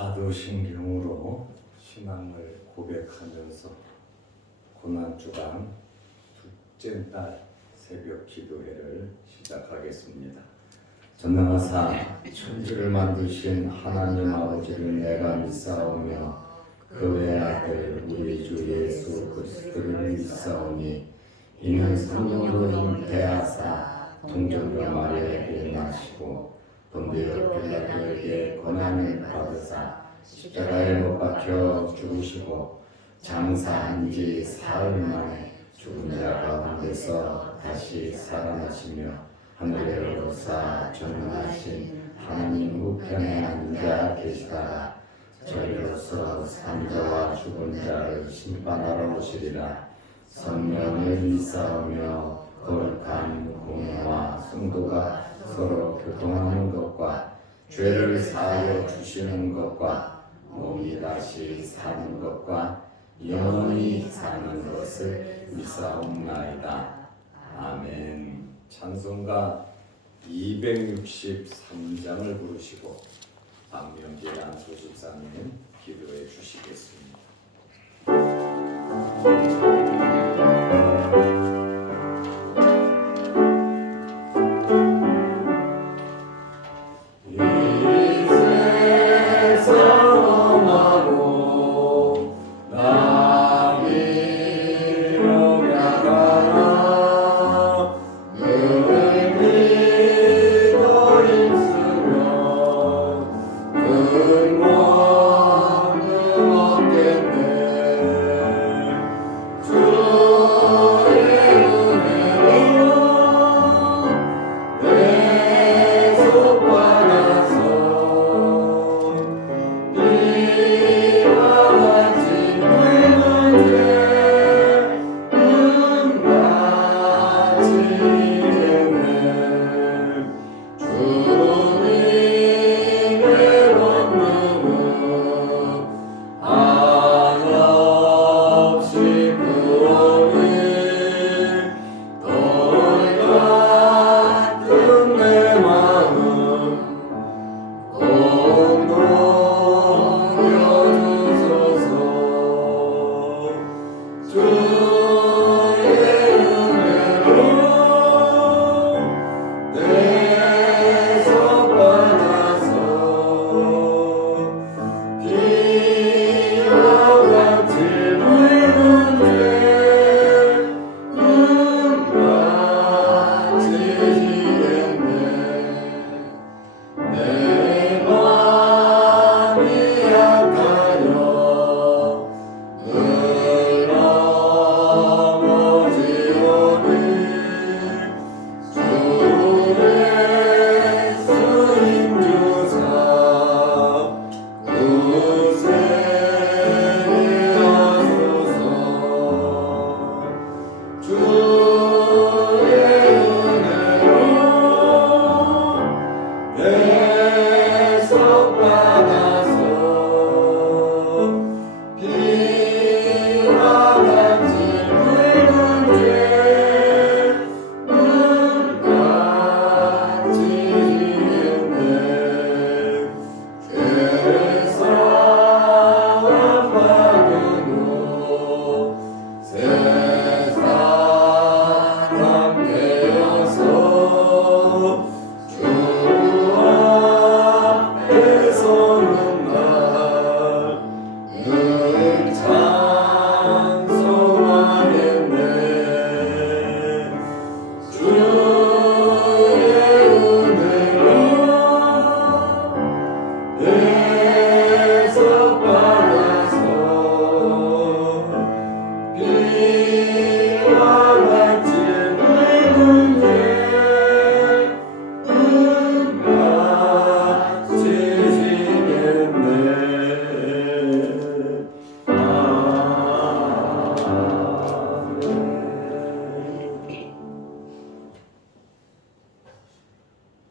사도신경으로 신앙을 고백하면서 고난주간 둘째 날 새벽 기도회를 시작하겠습니다. 전능하사 천지를 만드신 하나님 아버지를 내가 믿사오며 그 외아들 우리 주 예수 그리스도를 믿사오니 이는 성령으로 잉태하사 동정녀 마리아에게 나시고 본디오 빌라도에게 고난을 받으사 십자가에 못 박혀 죽으시고 장사한 지 사흘 만에 죽은 자 가운데서 다시 살아나시며 하늘에 오르사 전능하신 하나님 우편에 앉아 계시다가 저희로서 산자와 죽은 자를 심판하러 오시리라. 성령을 믿사오며 거룩한 공회와 성도가 서로 교통하는 것과 죄를 사하여 주시는 것과 몸이 다시 사는 것과 영원히 사는 것을 믿사옵나이다. 아멘. 찬송가 263장을 부르시고 박명길 안수집사님 기도해 주시겠습니다.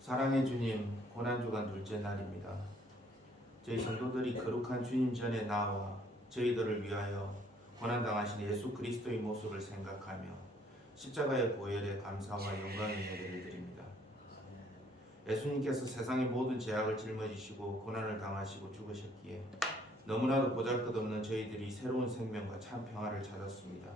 사랑의 주님, 고난주간 둘째 날입니다. 저희 성도들이 거룩한 주님 전에 나와 저희들을 위하여 고난당하신 예수 그리스도의 모습을 생각하며 십자가의 보혈에 감사와 영광의 예배를 드립니다. 예수님께서 세상의 모든 죄악을 짊어지시고 고난을 당하시고 죽으셨기에 너무나도 보잘것없는 저희들이 새로운 생명과 참 평화를 찾았습니다.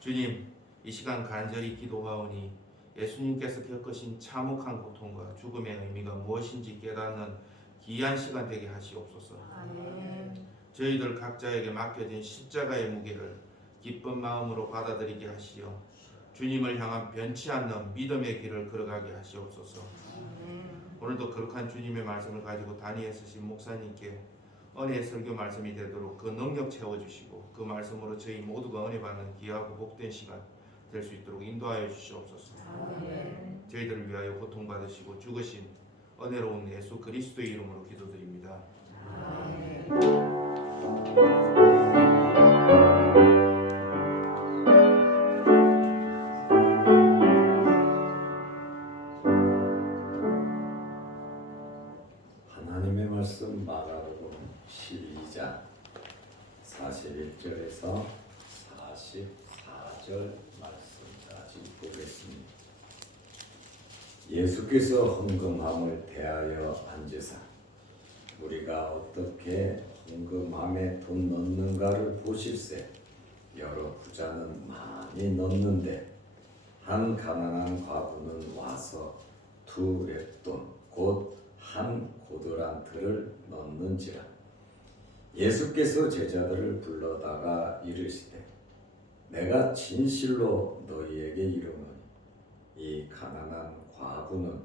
주님, 이 시간 간절히 기도하오니 예수님께서 겪으신 참혹한 고통과 죽음의 의미가 무엇인지 깨닫는 귀한 시간 되게 하시옵소서. 아멘. 저희들 각자에게 맡겨진 십자가의 무게를 기쁜 마음으로 받아들이게 하시어 주님을 향한 변치 않는 믿음의 길을 걸어가게 하시옵소서. 오늘도 거룩한 주님의 말씀을 가지고 단위에 서신 목사님께 은혜의 설교 말씀이 되도록 그 능력 채워주시고 그 말씀으로 저희 모두가 은혜 받는 귀하고 복된 시간 될 수 있도록 인도하여 주시옵소서. 아멘. 저희들을 위하여 고통받으시고 죽으신 은혜로운 예수 그리스도의 이름으로 기도드립니다. 아멘. 하나님의 말씀 마가복음 12장 41절에서 44절 말씀까지 보겠습니다. 예수께서 헌금함을 대하여 앉으사 우리가 어떻게 헌금함에 돈 넣는가를 보실세. 여러 부자는 많이 넣는데 한 가난한 과부는 와서 2 렙돈 곧 한 고드란트를 넣는지라. 예수께서 제자들을 불러다가 이르시되 내가 진실로 너희에게 이르노니 이 가난한 과부는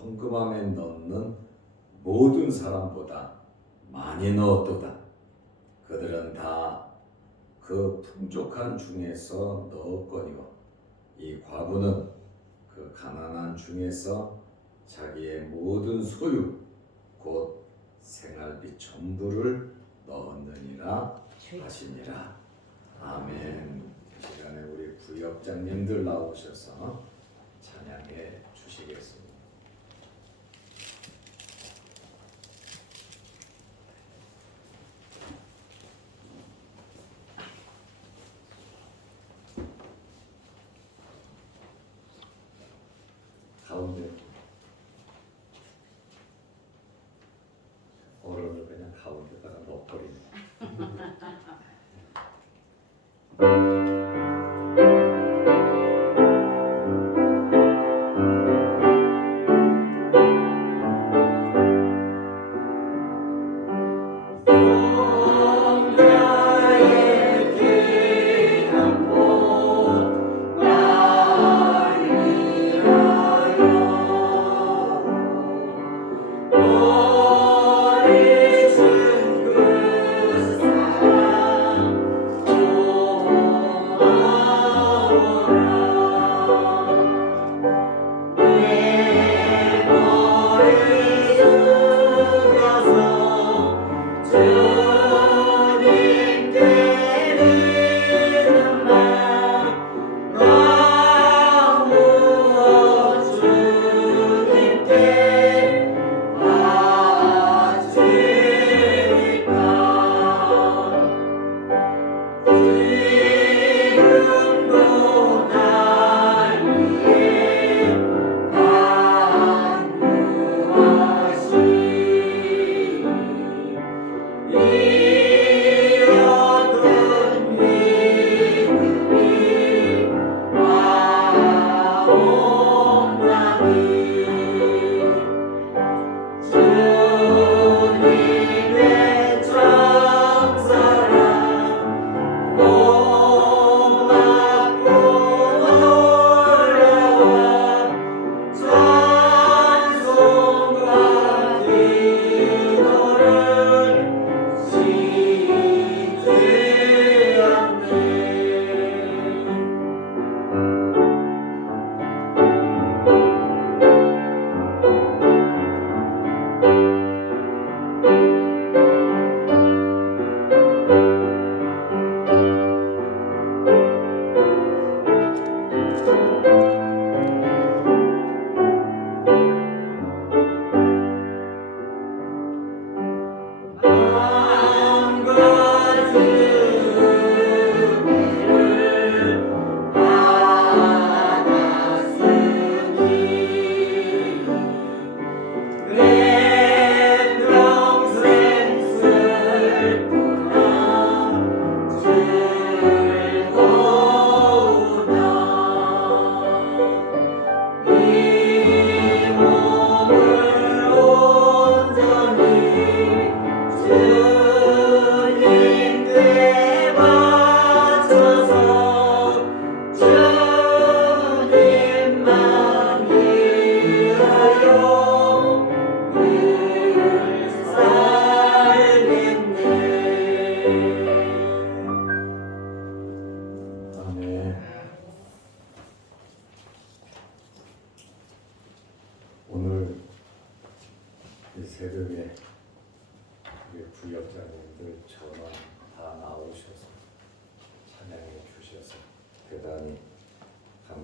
헌금함에 넣는 모든 사람보다 많이 넣었도다. 그들은 다 그 풍족한 중에서 넣었거니와 이 과부는 그 가난한 중에서 자기의 모든 소유 곧 생활비 전부를 넣었느니라 하시니라. 아멘. 이 시간에 우리 부역장님들 나오셔서 찬양해 주시겠습니다. 가운데 어른을 그냥 가운데다가 넣어버리네.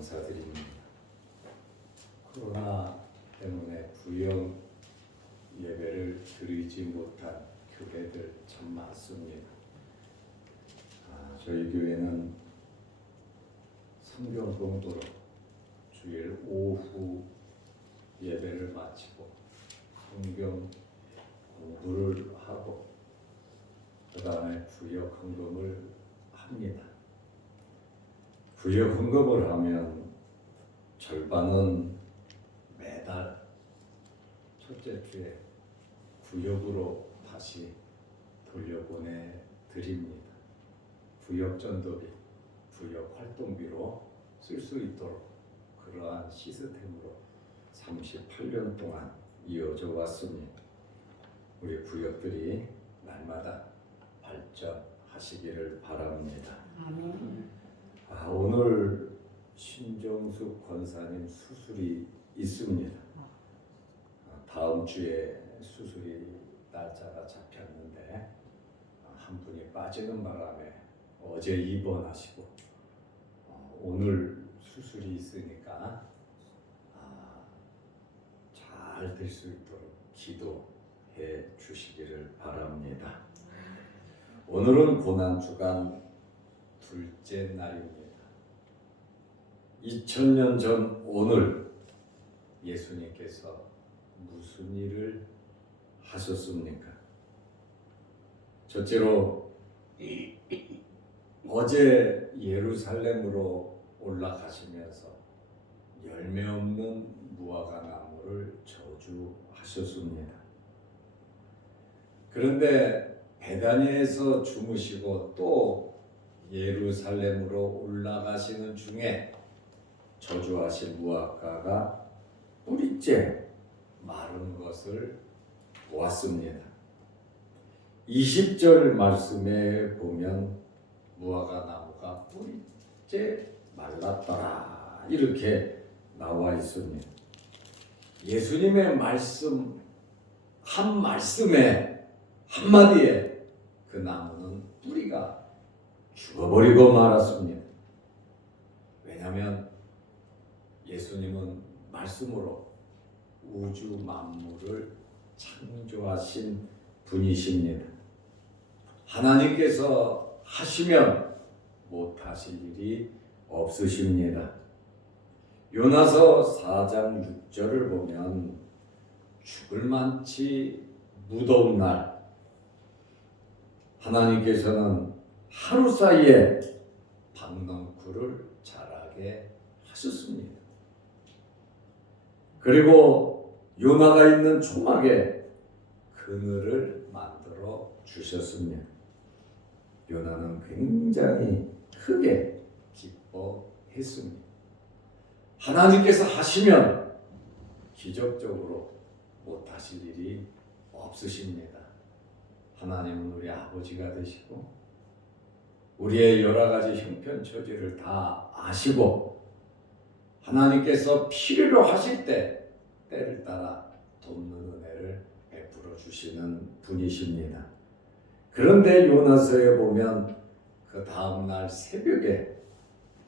감사드립니다. 코로나 때문에 구역 예배를 드리지 못한 교회들 참 많습니다. 저희 교회는 성경 공부로 주일 오후 예배를 마치고 성경 공부를 하고 그 다음에 구역 헌금을 합니다. 구역 헌금을 하면 절반은 매달 첫째 주에 구역으로 다시 돌려보내 드립니다. 구역 전도비, 구역 활동비로 쓸 수 있도록 그러한 시스템으로 38년 동안 이어져 왔습니다. 우리 구역들이 날마다 발전하시기를 바랍니다. 아멘. 오늘 신정숙 권사님 수술이 있습니다. 다음 주에 수술이 날짜가 잡혔는데 한 분이 빠지는 바람에 어제 입원하시고 오늘 수술이 있으니까 잘 될 수 있도록 기도해 주시기를 바랍니다. 오늘은 고난주간 둘째 날입니다. 2000년 전 오늘 예수님께서 무슨 일을 하셨습니까? 첫째로 어제 예루살렘으로 올라가시면서 열매 없는 무화과 나무를 저주하셨습니다. 그런데 베다니에서 주무시고 또 예루살렘으로 올라가시는 중에 저주하신 무화과가 뿌리째 마른 것을 보았습니다. 20절 말씀에 보면 무화과 나무가 뿌리째 말랐더라 이렇게 나와 있습니다. 예수님의 말씀 한 말씀에 한마디에 그 나무는 뿌리가 죽어버리고 말았습니다. 왜냐하면 예수님은 말씀으로 우주 만물을 창조하신 분이십니다. 하나님께서 하시면 못하실 일이 없으십니다. 요나서 4장 6절을 보면 죽을 만치 무더운 날 하나님께서는 하루 사이에 박넝쿨을 자라게 하셨습니다. 그리고 요나가 있는 초막에 그늘을 만들어 주셨습니다. 요나는 굉장히 크게 기뻐했습니다. 하나님께서 하시면 기적적으로 못하실 일이 없으십니다. 하나님은 우리 아버지가 되시고 우리의 여러 가지 형편처지를 다 아시고 하나님께서 필요로 하실 때 때를 따라 돕는 은혜를 베풀어 주시는 분이십니다. 그런데 요나서에 보면 그 다음날 새벽에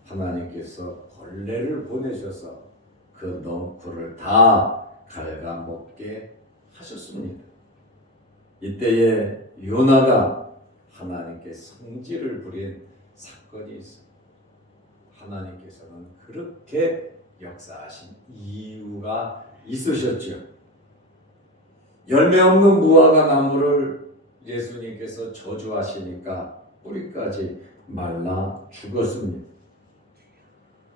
하나님께서 벌레를 보내셔서 그 넝쿨을 다 갉아먹게 하셨습니다. 이때에 요나가 하나님께 성질을 부린 사건이 있습니다. 하나님께서는 그렇게 역사하신 이유가 있으셨죠. 열매 없는 무화과 나무를 예수님께서 저주하시니까 뿌리까지 말라 죽었습니다.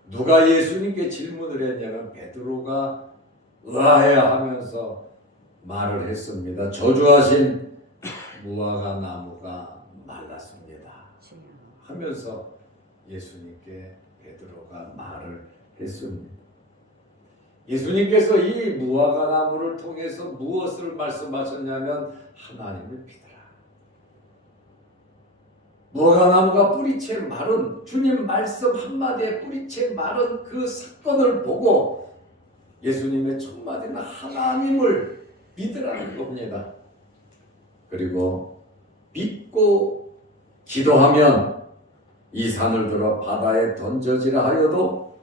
누가 예수님께 질문을 했냐면 베드로가 의아해야 하면서 말을 했습니다. 저주하신 무화과 나무가 말랐습니다 하면서 예수님께 베드로가 말을 했습니다. 예수님께서 이 무화과 나무를 통해서 무엇을 말씀하셨냐면 하나님을 믿어라. 무화과 나무가 뿌리채 마른 주님 말씀 한마디에 뿌리채 마른 그 사건을 보고 예수님의 첫 마디는 하나님을 믿으라는 겁니다. 그리고 믿고 기도하면 이 산을 들어 바다에 던져지라 하여도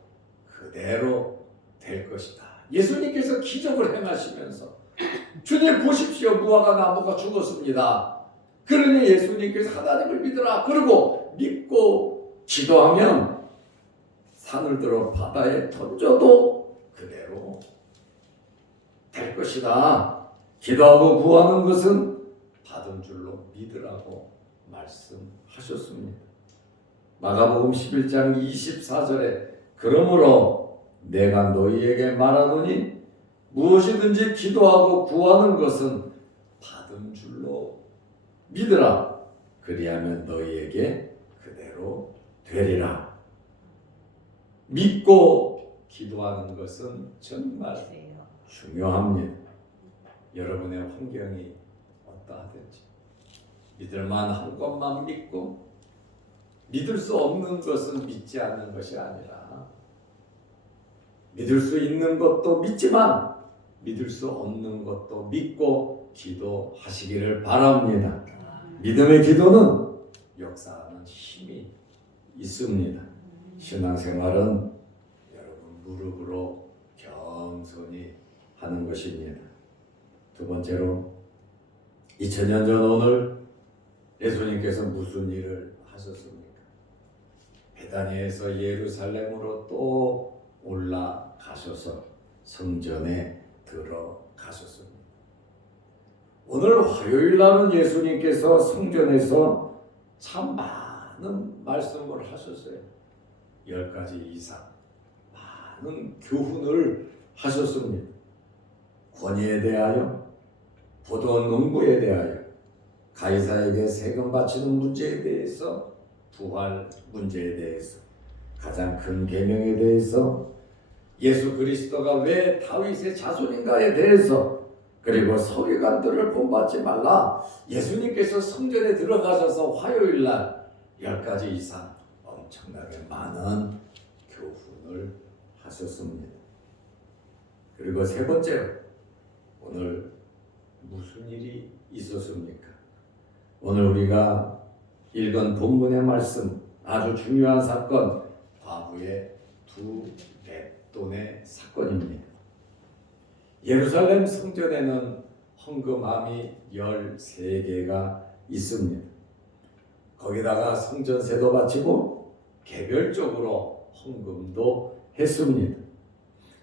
그대로 될 것이다. 예수님께서 기적을 행하시면서 주님 보십시오. 무화과 나무가 죽었습니다. 그러니 예수님께서 하나님을 믿으라. 그리고 믿고 기도하면 산을 들어 바다에 던져도 그대로 될 것이다. 기도하고 구하는 것은 받은 줄로 믿으라고 말씀하셨습니다. 마가복음 11장 24절에 그러므로 내가 너희에게 말하노니 무엇이든지 기도하고 구하는 것은 받은 줄로 믿으라. 그리하면 너희에게 그대로 되리라. 믿고 기도하는 것은 정말 중요합니다. 여러분의 환경이 어떠하든지 믿을 만한 것만 믿고 믿을 수 없는 것은 믿지 않는 것이 아니라 믿을 수 있는 것도 믿지만 믿을 수 없는 것도 믿고 기도하시기를 바랍니다. 믿음의 기도는 역사하는 힘이 있습니다. 신앙생활은 여러분 무릎으로 겸손히 하는 것입니다. 두 번째로 2000년 전 오늘 예수님께서 무슨 일을 하셨습니까? 베다니에서 예루살렘으로 또 올라가셔서 성전에 들어가셨습니다. 오늘 화요일 날은 예수님께서 성전에서 참 많은 말씀을 하셨어요. 10가지 이상 많은 교훈을 하셨습니다. 권위에 대하여, 포도 농부에 대하여, 가이사에게 세금 바치는 문제에 대해서, 부활 문제에 대해서, 가장 큰 계명에 대해서, 예수 그리스도가 왜 다윗의 자손인가에 대해서, 그리고 서기관들을 본받지 말라. 예수님께서 성전에 들어가셔서 화요일 날 10가지 이상 엄청나게 많은 교훈을 하셨습니다. 그리고 세 번째로 오늘 무슨 일이 있었습니까? 오늘 우리가 읽은 본문의 말씀, 아주 중요한 사건, 과부의 두 뱃돈의 사건입니다. 예루살렘 성전에는 헌금함이 13개가 있습니다. 거기다가 성전세도 바치고 개별적으로 헌금도 했습니다.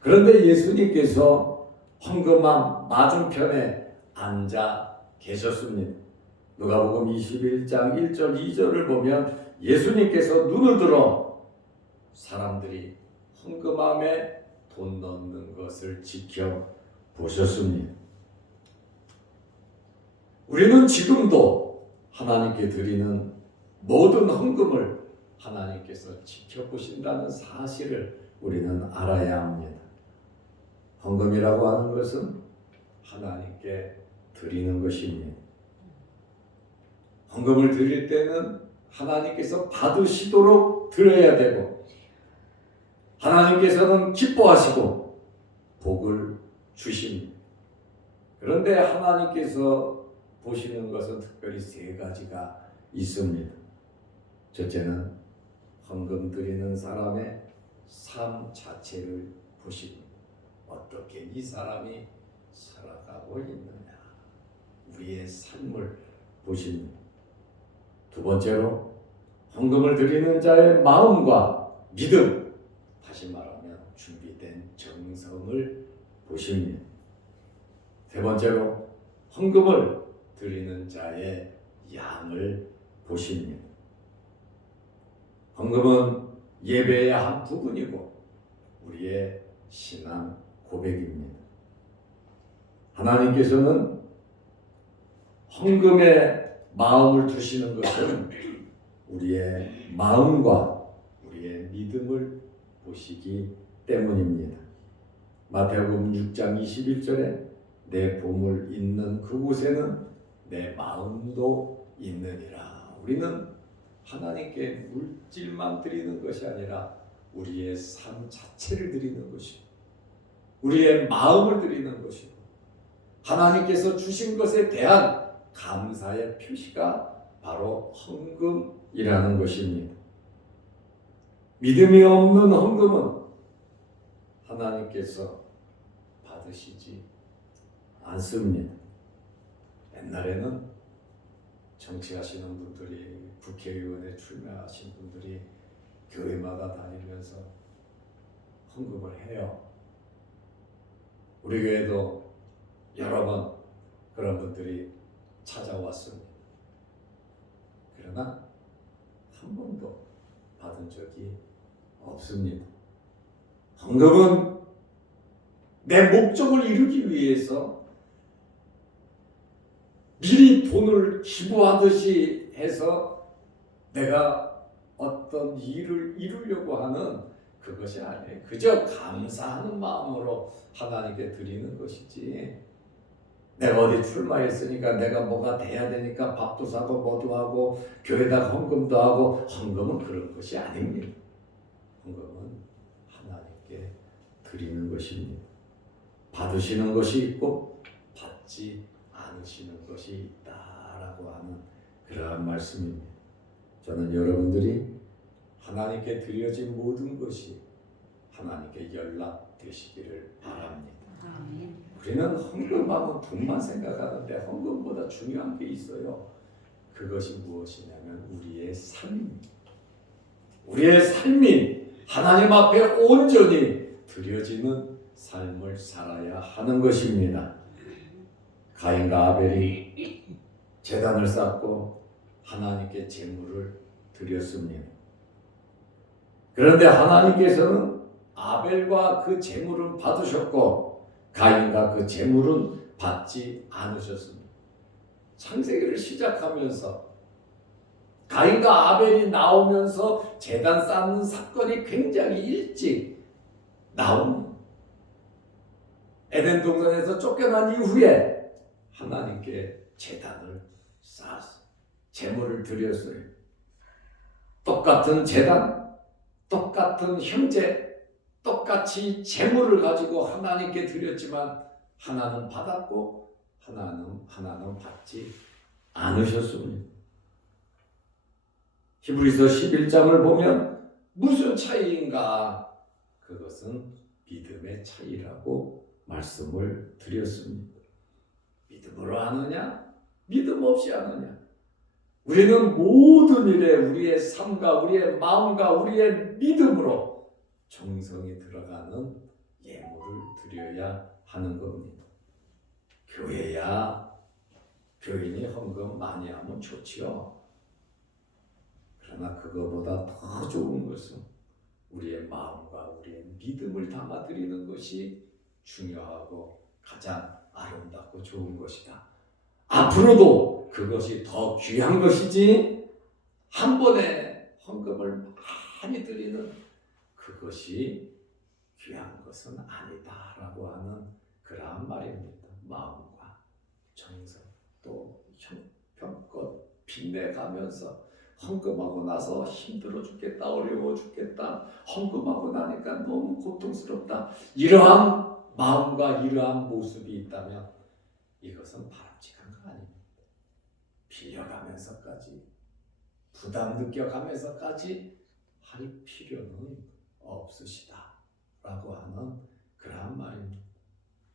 그런데 예수님께서 헌금함 맞은편에 앉아 계셨습니다. 누가복음 21장 1절 2절을 보면 예수님께서 눈을 들어 사람들이 헌금함에 돈 넣는 것을 지켜보셨습니다. 우리는 지금도 하나님께 드리는 모든 헌금을 하나님께서 지켜보신다는 사실을 우리는 알아야 합니다. 헌금이라고 하는 것은 하나님께 드리는 것입니다. 헌금을 드릴 때는 하나님께서 받으시도록 드려야 되고 하나님께서는 기뻐하시고 복을 주십니다. 그런데 하나님께서 보시는 것은 특별히 3가지가 있습니다. 첫째는 헌금 드리는 사람의 삶 자체를 보십니다. 어떻게 이 사람이 살아가고 있느냐, 우리의 삶을 보십니다. 두 번째로 헌금을 드리는 자의 마음과 믿음, 다시 말하면 준비된 정성을 보십니다. 세 번째로 헌금을 드리는 자의 양을 보십니다. 헌금은 예배의 한 부분이고 우리의 신앙 고백입니다. 하나님께서는 헌금에 마음을 두시는 것은 우리의 마음과 우리의 믿음을 보시기 때문입니다. 마태복음 6장 21절에 내 보물 있는 그곳에는 내 마음도 있느니라. 우리는 하나님께 물질만 드리는 것이 아니라 우리의 삶 자체를 드리는 것이고 우리의 마음을 드리는 것이고 하나님께서 주신 것에 대한 감사의 표시가 바로 헌금이라는 것입니다. 믿음이 없는 헌금은 하나님께서 받으시지 않습니다. 옛날에는 정치하시는 분들이, 국회의원에 출마하신 분들이 교회마다 다니면서 헌금을 해요. 우리 교회도 여러 번 그런 분들이 찾아왔습니다. 그러나 한 번도 받은 적이 없습니다. 헌금은 내 목적을 이루기 위해서 미리 돈을 기부하듯이 해서 내가 어떤 일을 이루려고 하는 그것이 아니에요. 그저 감사하는 마음으로 하나님께 드리는 것이지, 내가 어디 출마했으니까 내가 뭐가 돼야 되니까 밥도 사고 뭐도 하고 교회에다가 헌금도 하고, 헌금은 그런 것이 아닙니다. 헌금은 하나님께 드리는 것입니다. 받으시는 것이 있고 받지 않으시는 것이 있다라고 하는 그러한 말씀입니다. 저는 여러분들이 하나님께 드려진 모든 것이 하나님께 연락되시기를 바랍니다. 우리는 헌금하면 돈만 생각하는데 헌금보다 중요한 게 있어요. 그것이 무엇이냐면 우리의 삶입니다. 우리의 삶이 하나님 앞에 온전히 드려지는 삶을 살아야 하는 것입니다. 가인과 아벨이 제단을 쌓고 하나님께 제물을 드렸습니다. 그런데 하나님께서는 아벨과 그 제물은 받으셨고 가인과 그 제물은 받지 않으셨습니다. 창세기를 시작하면서 가인과 아벨이 나오면서 제단 쌓는 사건이 굉장히 일찍 나옵니다. 에덴 동산에서 쫓겨난 이후에 하나님께 제단을 쌓았어요. 제물을 드렸어요. 똑같은 제단, 똑같은 형제, 똑같이 제물을 가지고 하나님께 드렸지만 하나는 받았고 하나는 받지 않으셨습니다. 히브리서 11장을 보면 무슨 차이인가? 그것은 믿음의 차이라고 말씀을 드렸습니다. 믿음으로 하느냐? 믿음 없이 하느냐? 우리는 모든 일에 우리의 삶과 우리의 마음과 우리의 믿음으로 정성이 들어가는 예물을 드려야 하는 겁니다. 교회야 교인이 헌금 많이 하면 좋지요. 그러나 그거보다 더 좋은 것은 우리의 마음과 우리의 믿음을 담아드리는 것이 중요하고 가장 아름답고 좋은 것이다. 앞으로도 그것이 더 귀한 것이지 한 번에 헌금을 많이 드리는 그것이 귀한 것은 아니다라고 하는 그러한 말입니다. 마음과 정성 또 형편껏 빚내가면서 헌금하고 나서 힘들어 죽겠다, 어려워 죽겠다, 헌금하고 나니까 너무 고통스럽다, 이러한 마음과 이러한 모습이 있다면 이것은 바람직한 거 아닙니다. 빌려가면서까지 부담 느껴가면서까지 할 필요는 없으시다라고 하는 그러한 말입니다.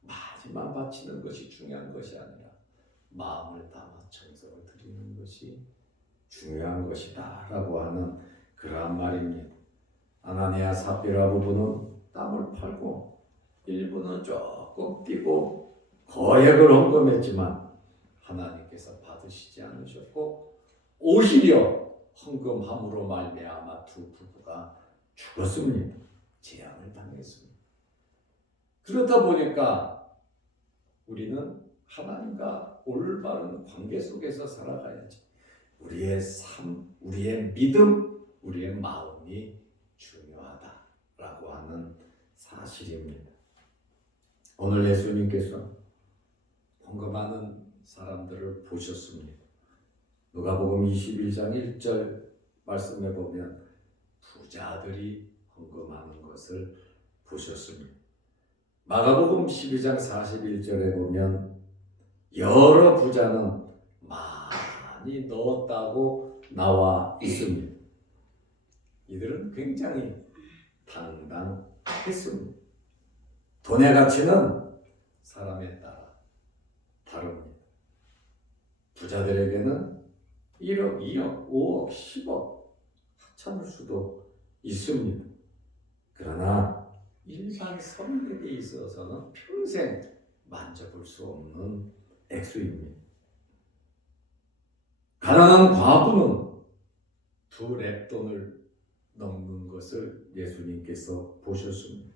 마지막 바치는 것이 중요한 것이 아니라 마음을 담아 정성을 드리는 것이 중요한 것이다 라고 하는 그러한 말입니다. 아나니아 삽비라 부부는 땅을 팔고 일부는 조금 띄고 거액을 헌금했지만 하나님께서 받으시지 않으셨고 오히려 헌금함으로 말미암아 두 부부가 죽었습니다. 재앙을 당했습니다. 그렇다 보니까 우리는 하나님과 올바른 관계 속에서 살아가야지. 우리의 삶, 우리의 믿음, 우리의 마음이 중요하다라고 하는 사실입니다. 오늘 예수님께서 헌금하는 사람들을 보셨습니다. 누가복음 21장 1절 말씀에 보면 부자들이 헌금하는 것을 보셨습니다. 마가복음 12장 41절에 보면 여러 부자는 많이 넣었다고 나와 있습니다. 이들은 굉장히 당당했습니다. 돈의 가치는 사람에 따라 다릅니다. 부자들에게는 1억, 2억, 5억, 10억 하찮을 수도 있습니다. 그러나 일반 서민에게 있어서는 평생 만져볼 수 없는 액수입니다. 가난한 과부는 2렙돈을 넘는 것을 예수님께서 보셨습니다.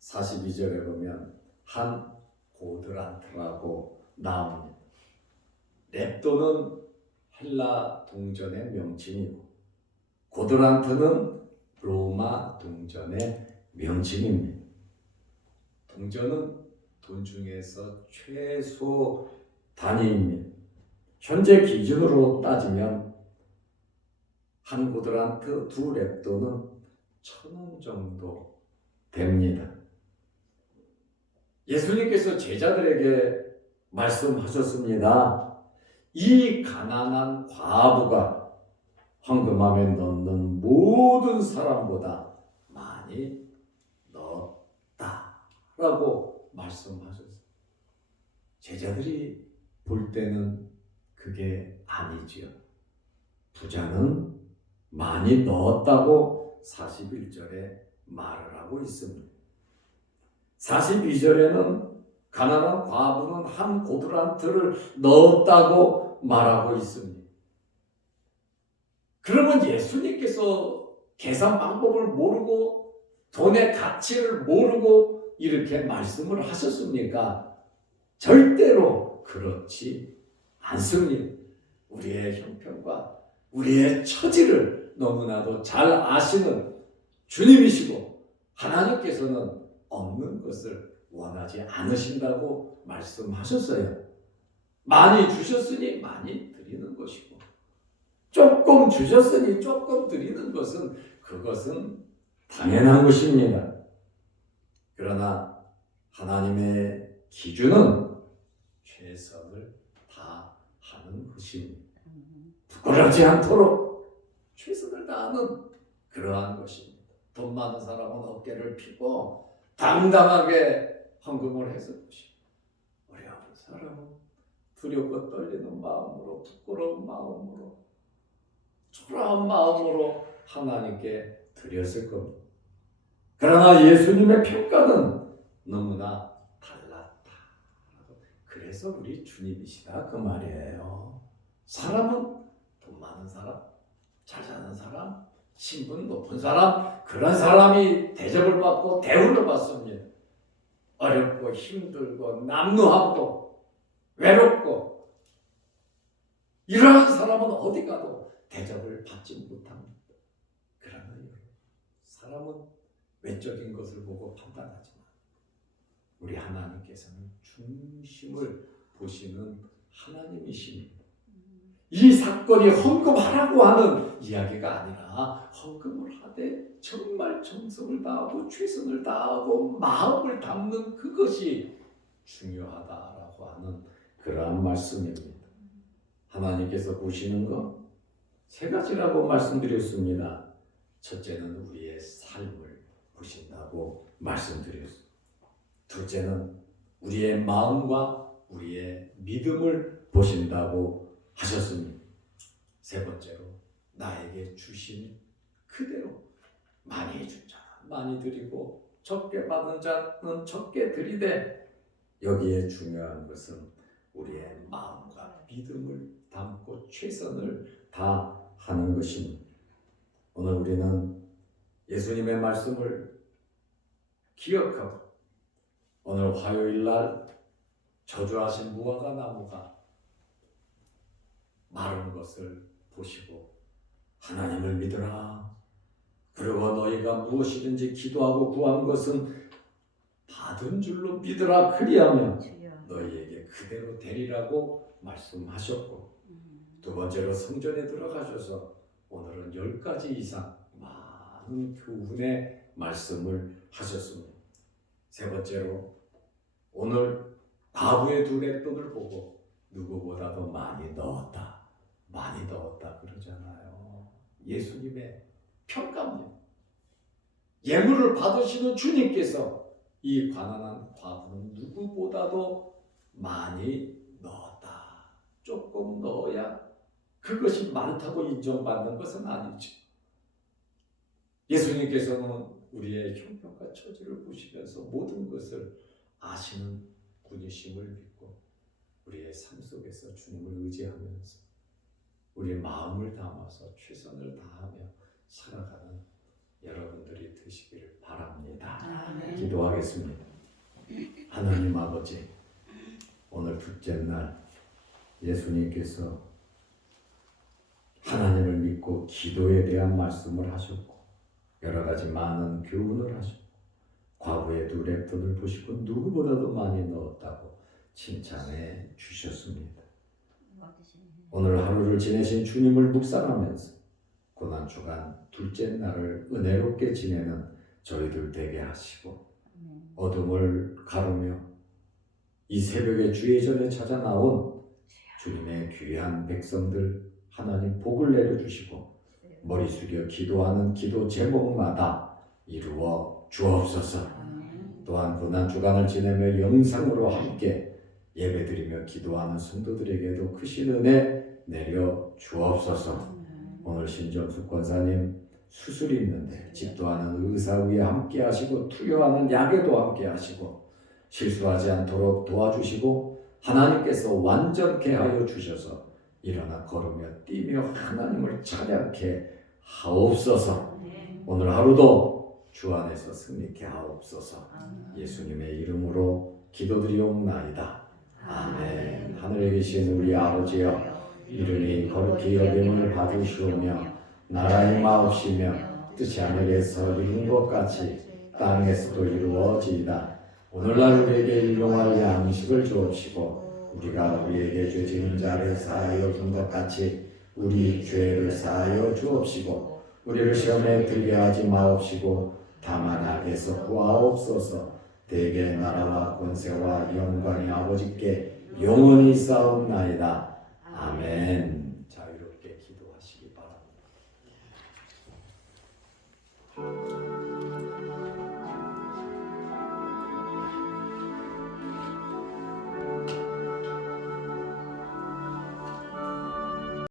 42절에 보면 한 고드란트라고 나옵니다. 렙돈은 헬라 동전의 명칭이고 고드란트는 로마 동전의 명칭입니다. 동전은 돈 중에서 최소 단위입니다. 현재 기준으로 따지면 한 고드란트 2렙돈은 1,000원 정도 됩니다. 예수님께서 제자들에게 말씀하셨습니다. 이 가난한 과부가 황금함에 넣는 모든 사람보다 많이 넣었다라고 말씀하셨어요. 제자들이 볼 때는 그게 아니지요. 부자는 많이 넣었다고 41절에 말을 하고 있습니다. 42절에는 가난한 과부는 한 고드란트를 넣었다고 말하고 있습니다. 그러면 예수님께서 계산 방법을 모르고 돈의 가치를 모르고 이렇게 말씀을 하셨습니까? 절대로 그렇지 않습니다. 우리의 형편과 우리의 처지를 너무나도 잘 아시는 주님이시고 하나님께서는 없는 것을 원하지 않으신다고 말씀하셨어요. 많이 주셨으니 많이 드리는 것이고 조금 주셨으니 조금 드리는 것은 그것은 당연한 것입니다. 그러나 하나님의 기준은 최선을 다하는 것입니다. 부끄럽지 않도록 최선을 다하는 그러한 것입니다. 돈 많은 사람은 어깨를 펴고 당당하게 헌금을 했을 것이고 어려운 사람은 두렵고 떨리는 마음으로 부끄러운 마음으로 초라한 마음으로 하나님께 드렸을 겁니다. 그러나 예수님의 평가는 너무나 달랐다. 그래서 우리 주님이시다 그 말이에요. 사람은 돈 많은 사람, 잘 사는 사람, 신분 높은 사람 그런 사람이 대접을 받고 대우를 받습니다. 어렵고 힘들고 남루하고 외롭고 이러한 사람은 어디 가도 대접을 받지 못합니다. 그러나 사람은 외적인 것을 보고 판단하지만 우리 하나님께서는 중심을 보시는 하나님이십니다. 이 사건이 헌금하라고 하는 이야기가 아니라 헌금을 하되 정말 정성을 다하고 최선을 다하고 마음을 담는 그것이 중요하다라고 하는 그러한 말씀입니다. 하나님께서 보시는 것 세 가지라고 말씀드렸습니다. 첫째는 우리의 삶을 보신다고 말씀드렸습니다. 둘째는 우리의 마음과 우리의 믿음을 보신다고 하셨습니다. 세 번째로 나에게 주신 그대로 많이 준 자는 많이 드리고 적게 받은 자는 적게 드리되 여기에 중요한 것은 우리의 마음과 믿음을 담고 최선을 다하는 것입니다. 오늘 우리는 예수님의 말씀을 기억하고 오늘 화요일 날 저주하신 무화과 나무가 마른 것을 보시고 하나님을 믿으라. 그리고 너희가 무엇이든지 기도하고 구한 것은 받은 줄로 믿으라. 그리하면 너희에게 그대로 되리라고 말씀하셨고 두 번째로 성전에 들어가셔서 오늘은 10가지 이상 많은 교훈의 말씀을 하셨습니다. 세 번째로 오늘 과부의 2렙돈을 보고 누구보다도 많이 넣었다 그러잖아요. 예수님의 평가입니다. 예물을 받으시는 주님께서 이 가난한 과부는 누구보다도 많이 넣었다. 조금 넣어야 그것이 많다고 인정받는 것은 아니죠. 예수님께서는 우리의 형편과 처지를 보시면서 모든 것을 아시는 분이심을 믿고 우리의 삶 속에서 주님을 의지하면서 우리의 마음을 담아서 최선을 다하며 살아가는 여러분들이 되시기를 바랍니다. 아멘. 기도하겠습니다. 하나님 아버지, 오늘 둘째 날 예수님께서 하나님을 믿고 기도에 대한 말씀을 하셨고 여러 가지 많은 교훈을 하셨고 과부의 두 랩돈을 보시고 누구보다도 많이 넣었다고 칭찬해 주셨습니다. 오늘 하루를 지내신 주님을 묵상하면서 고난주간 둘째 날을 은혜롭게 지내는 저희들 되게 하시고 어둠을 가르며 이 새벽에 주의 전에 찾아 나온 주님의 귀한 백성들 하나님 복을 내려주시고 머리 숙여 기도하는 기도 제목마다 이루어 주옵소서. 또한 고난주간을 지내며 영상으로 함께 예배드리며 기도하는 성도들에게도 크신 은혜 내려 주옵소서. 오늘 신정숙 권사님 수술이 있는데 집도하는 의사 위에 함께 하시고 투여하는 약에도 함께 하시고 실수하지 않도록 도와주시고 하나님께서 완전케 하여 주셔서 일어나 걸으며 뛰며 하나님을 찬양케 하옵소서. 오늘 하루도 주 안에서 승리케 하옵소서. 예수님의 이름으로 기도드리옵나이다. 아멘. 하늘에 계신 우리 아버지여, 이름이 거룩히 여김을 받으시오며 나라의 마옵시며 뜻이 하늘에서 이룬 것 같이 땅에서도 이루어지이다. 오늘날 우리에게 일용할 양식을 주옵시고 우리가 우리에게 죄 지은 자를 사하여 준 것 같이 우리 죄를 사하여 주옵시고 우리를 시험에 들게 하지 마옵시고 다만 악에서 구하옵소서. 대개 나라와 권세와 영광이 아버지께 영원히 쌓옵나이다. 아멘.